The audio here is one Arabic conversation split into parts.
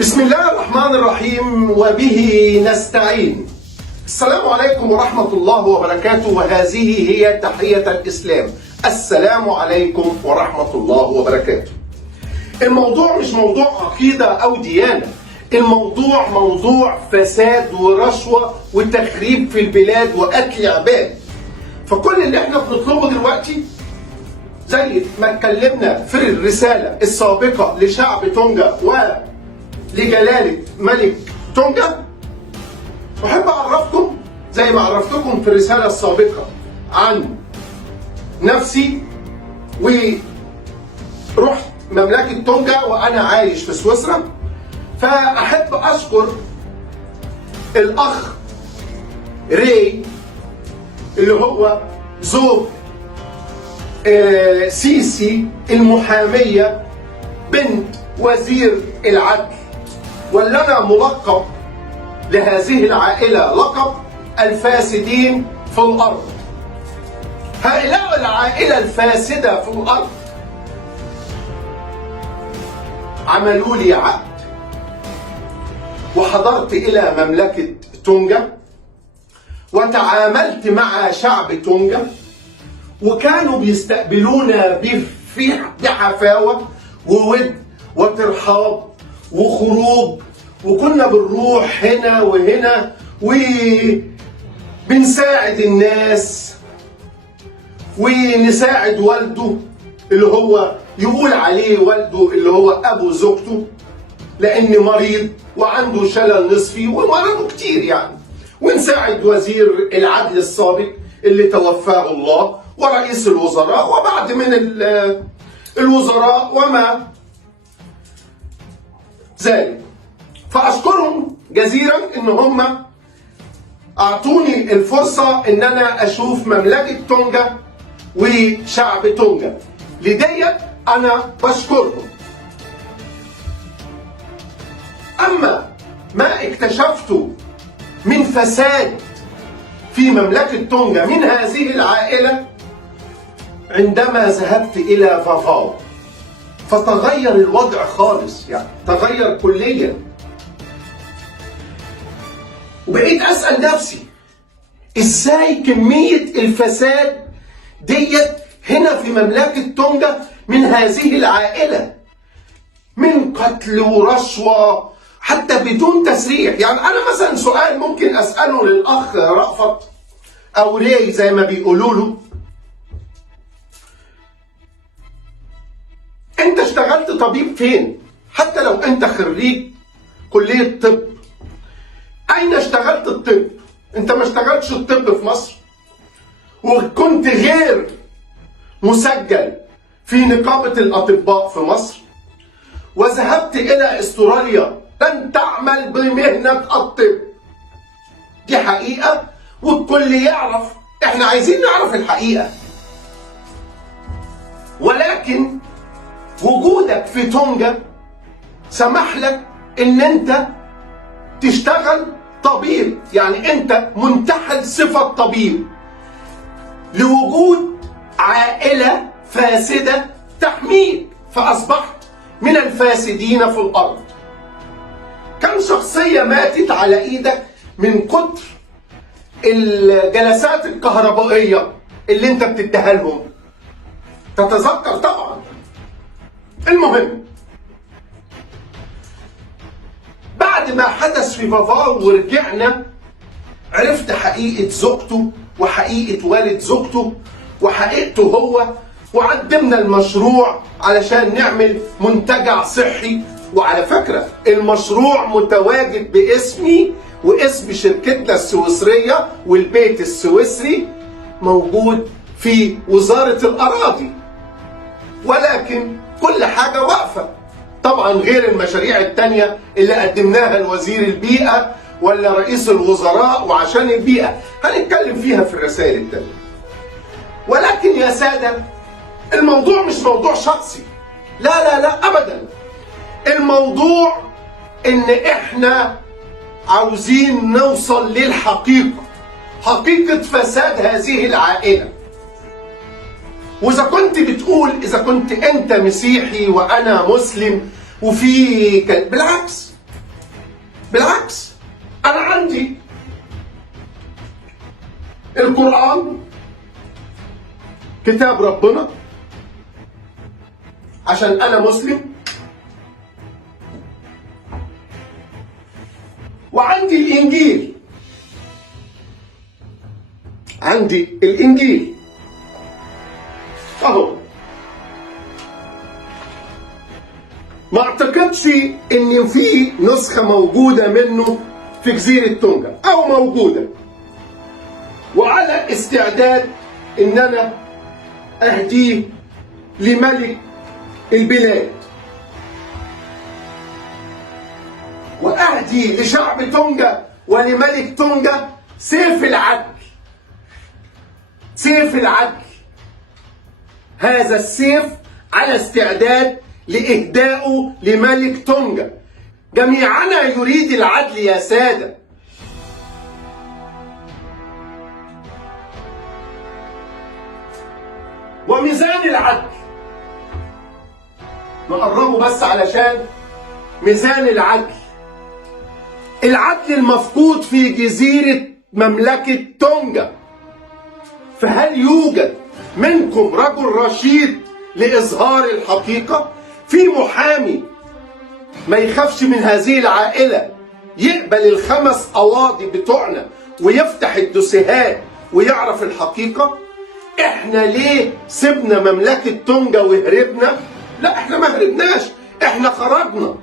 بسم الله الرحمن الرحيم وبه نستعين. السلام عليكم ورحمة الله وبركاته، وهذه هي تحية الإسلام. السلام عليكم ورحمة الله وبركاته. الموضوع مش موضوع عقيدة أو ديانة، الموضوع موضوع فساد ورشوة وتخريب في البلاد وأكل عباد. فكل اللي احنا بنطلبه دلوقتي زي ما اتكلمنا في الرسالة السابقة لشعب تونجا ولجلالة ملك تونجا، أحب أعرفكم زي ما عرفتكم في الرسالة السابقة عن نفسي، ورحت مملكة تونجا وأنا عايش في سويسرا. فأحب أشكر الأخ ري اللي هو زوج سيسي المحامية بنت وزير العدل، واللي أنا ملقب لهذه العائلة لقب الفاسدين في الأرض. هؤلاء العائلة الفاسدة في الأرض عملوا لي عقد، وحضرت إلى مملكة تونجا وتعاملت مع شعب تونجا، وكانوا بيستقبلونا بحفاوة وود وترحاب وخروج، وكنا بنروح هنا وهنا وبنساعد الناس ونساعد والده اللي هو يقول عليه والده اللي هو أبو زوجته، لأن مريض وعنده شلل نصفي ومرضه كتير يعني، ونساعد وزير العدل السابق اللي توفاه الله ورئيس الوزراء وبعض من الوزراء وما ذلك. فأشكرهم جزيلا إن هم أعطوني الفرصة إن أنا أشوف مملكة تونجا وشعب تونجا، لديت أنا بشكرهم. أما ما اكتشفته من فساد في مملكة تونجا من هذه العائلة عندما ذهبت إلى فافاو، فتغير الوضع خالص، يعني تغير كليا. وبقيت أسأل نفسي إزاي كمية الفساد ديت هنا في مملكة تونجا من هذه العائلة، من قتل ورشوة حتى بدون تسريح. يعني أنا مثلا سؤال ممكن أسأله للأخ رأفت أو ري زي ما بيقولوا له: أنت اشتغلت طبيب فين؟ حتى لو أنت خريج كلية طب، أين اشتغلت الطب؟ أنت ما اشتغلتش الطب في مصر، وكنت غير مسجل في نقابة الأطباء في مصر، وذهبت إلى أستراليا لن تعمل بمهنة الطب. دي حقيقة والكل يعرف، احنا عايزين نعرف الحقيقة. ولكن وجودك في تونجا سمح لك ان انت تشتغل طبيب، يعني انت منتحل صفة طبيب لوجود عائلة فاسدة تحميك، فأصبحت من الفاسدين في الأرض. كم شخصية ماتت على إيدك من كتر الجلسات الكهربائية اللي انت بتديها لهم، تتذكر طبعا. المهم، بعد ما حدث في فافاو ورجعنا عرفت حقيقة زوجته وحقيقة والد زوجته وحقيقته هو، وقدمنا المشروع علشان نعمل منتجع صحي. وعلى فكرة المشروع متواجد باسمي واسم شركتنا السويسرية، والبيت السويسري موجود في وزارة الأراضي، ولكن كل حاجة واقفة طبعا، غير المشاريع التانية اللي قدمناها لوزير البيئة ولا رئيس الوزراء وعشان البيئة، هنتكلم فيها في الرسائل التانية. ولكن يا سادة، الموضوع مش موضوع شخصي، لا لا لا أبدا. الموضوع إن إحنا عاوزين نوصل للحقيقة، حقيقة فساد هذه العائلة. وإذا كنت بتقول إذا كنت أنت مسيحي وأنا مسلم بالعكس، بالعكس، أنا عندي القرآن كتاب ربنا عشان أنا مسلم، وعندي الإنجيل. عندي الإنجيل أهو. ما أعتقدش إن في نسخة موجودة منه في جزيرة تونجا أو موجودة، وعلى استعداد إن أنا أهديه لملك البلاد، وأهدي لشعب تونجا ولملك تونجا سيف العدل. سيف العدل، هذا السيف على استعداد لإهدائه لملك تونجا. جميعنا يريد العدل يا سادة. وميزان العدل نقربه بس علشان ميزان العدل. العدل المفقود في جزيرة مملكة تونجا. فهل يوجد منكم رجل رشيد لإظهار الحقيقة؟ في محامي ما يخافش من هذه العائلة يقبل ال5 قواضي بتوعنا ويفتح الدوسيهات ويعرف الحقيقة؟ احنا ليه سيبنا مملكة تونجا وهربنا؟ لا، احنا ما هربناش، احنا خرجنا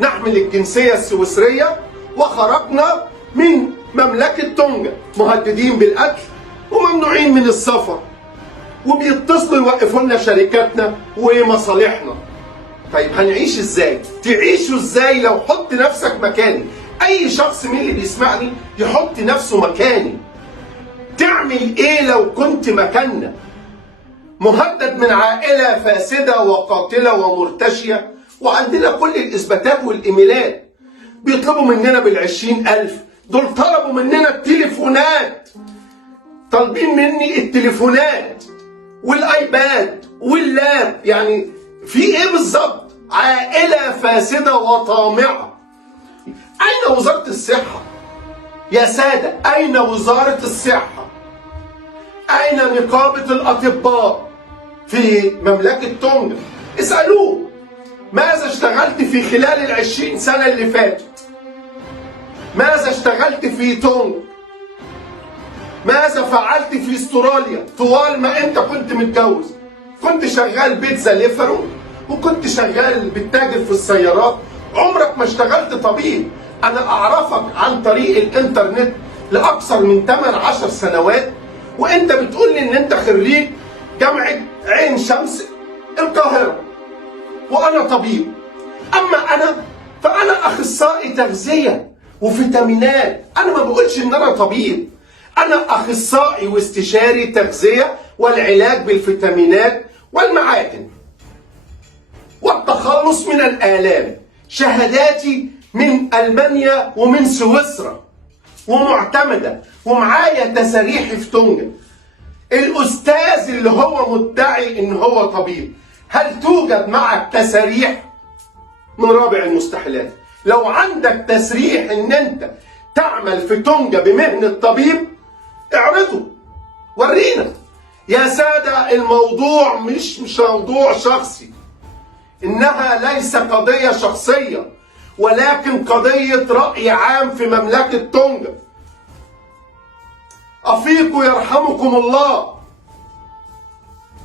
نحمل الجنسية السويسرية وخرجنا من مملكة تونجا، مهددين بالقتل وممنوعين من السفر، وبيتصلوا يوقفوا لنا شركاتنا ومصالحنا. طيب هنعيش ازاي؟ تعيشوا ازاي؟ لو حط نفسك مكاني، اي شخص من اللي بيسمعني يحط نفسه مكاني. تعمل ايه لو كنت مكاننا؟ مهدد من عائلة فاسدة وقاتلة ومرتشية، وعندنا كل الإثباتات والإيميلات. بيطلبوا مننا بال20,000. دول طلبوا مننا التليفونات، طالبين مني التليفونات والآيباد واللاب. يعني في ايه بالظبط؟ عائلة فاسدة وطامعة. أين وزارة الصحة؟ يا سادة، أين وزارة الصحة؟ أين نقابة الأطباء في مملكة تونجا؟ اسألوه ماذا اشتغلت في خلال ال20 سنة اللي فاتت؟ ماذا اشتغلت في تونجا؟ ماذا فعلت في استراليا طوال ما انت كنت متجوز؟ كنت شغال بيتزا ليفرو، وكنت شغال بتتاجر في السيارات، عمرك ما اشتغلت طبيب. انا اعرفك عن طريق الانترنت لاكثر من 8-10 سنوات، وانت بتقول لي ان انت خريج جامعة عين شمس القاهرة، وانا طبيب. اما انا فانا اخصائي تغذية وفيتامينات. انا ما بقولش ان انا طبيب، انا اخصائي واستشاري تغذية والعلاج بالفيتامينات والمعادن والتخلص من الآلام. شهاداتي من ألمانيا ومن سويسرا ومعتمدة، ومعايا تساريحي في تونجا. الأستاذ اللي هو مدعي إن هو طبيب، هل توجد معك تساريح؟ من رابع المستحيلات. لو عندك تسريح إن أنت تعمل في تونجا بمهنة طبيب، اعرضه ورينا. يا سادة، الموضوع مش موضوع شخصي، إنها ليس قضية شخصية، ولكن قضية رأي عام في مملكة تونجا. أفيقوا يرحمكم الله.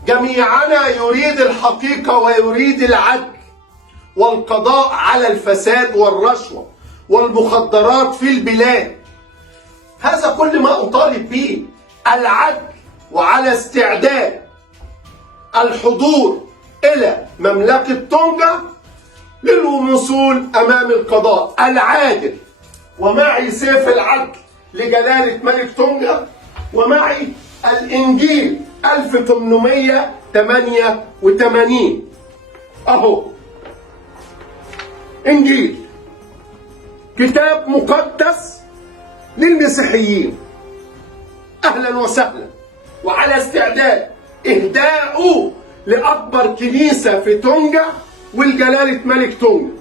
جميعنا يريد الحقيقة ويريد العدل والقضاء على الفساد والرشوة والمخدرات في البلاد. هذا كل ما أطالب به، العدل، وعلى استعداد الحضور إلى مملكة تونجا للوصول أمام القضاء العادل. ومعي سيف العدل لجلالة ملك تونجا، ومعي الإنجيل 1888 أهو. إنجيل كتاب مقدس للمسيحيين. أهلا وسهلا، وعلى استعداد إهداؤه لأكبر كنيسة في تونجا ولجلالة ملك تونجا.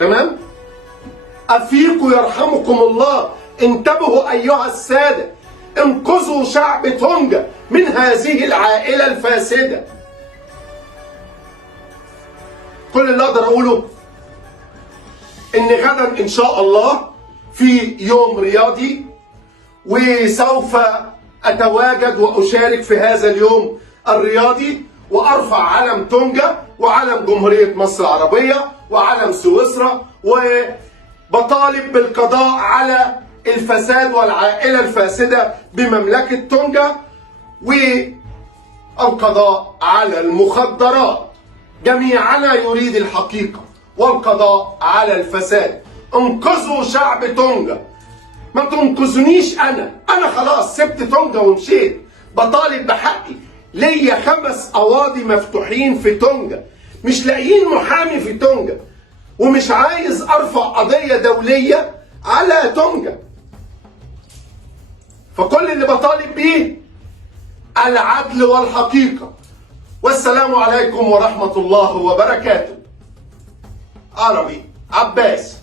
تمام؟ أفيقوا يرحمكم الله، انتبهوا أيها السادة، انقذوا شعب تونجا من هذه العائلة الفاسدة. كل اللي أقدر أقوله إن غدا إن شاء الله في يوم رياضي، وسوف أتواجد وأشارك في هذا اليوم الرياضي، وأرفع علم تونجا وعلم جمهورية مصر العربية وعلم سويسرا، وبطالب بالقضاء على الفساد والعائلة الفاسدة بمملكة تونجا، والقضاء على المخدرات. جميعنا يريد الحقيقة والقضاء على الفساد. انقذوا شعب تونجا، ما تنقذنيش أنا خلاص سبت تونجا ومشيت، بطالب بحقي. ليا 5 قواضي مفتوحين في تونجا، مش لاقيين محامي في تونجا، ومش عايز ارفع قضية دولية على تونجا. فكل اللي بطالب بيه العدل والحقيقة. والسلام عليكم ورحمة الله وبركاته. عربي عباس.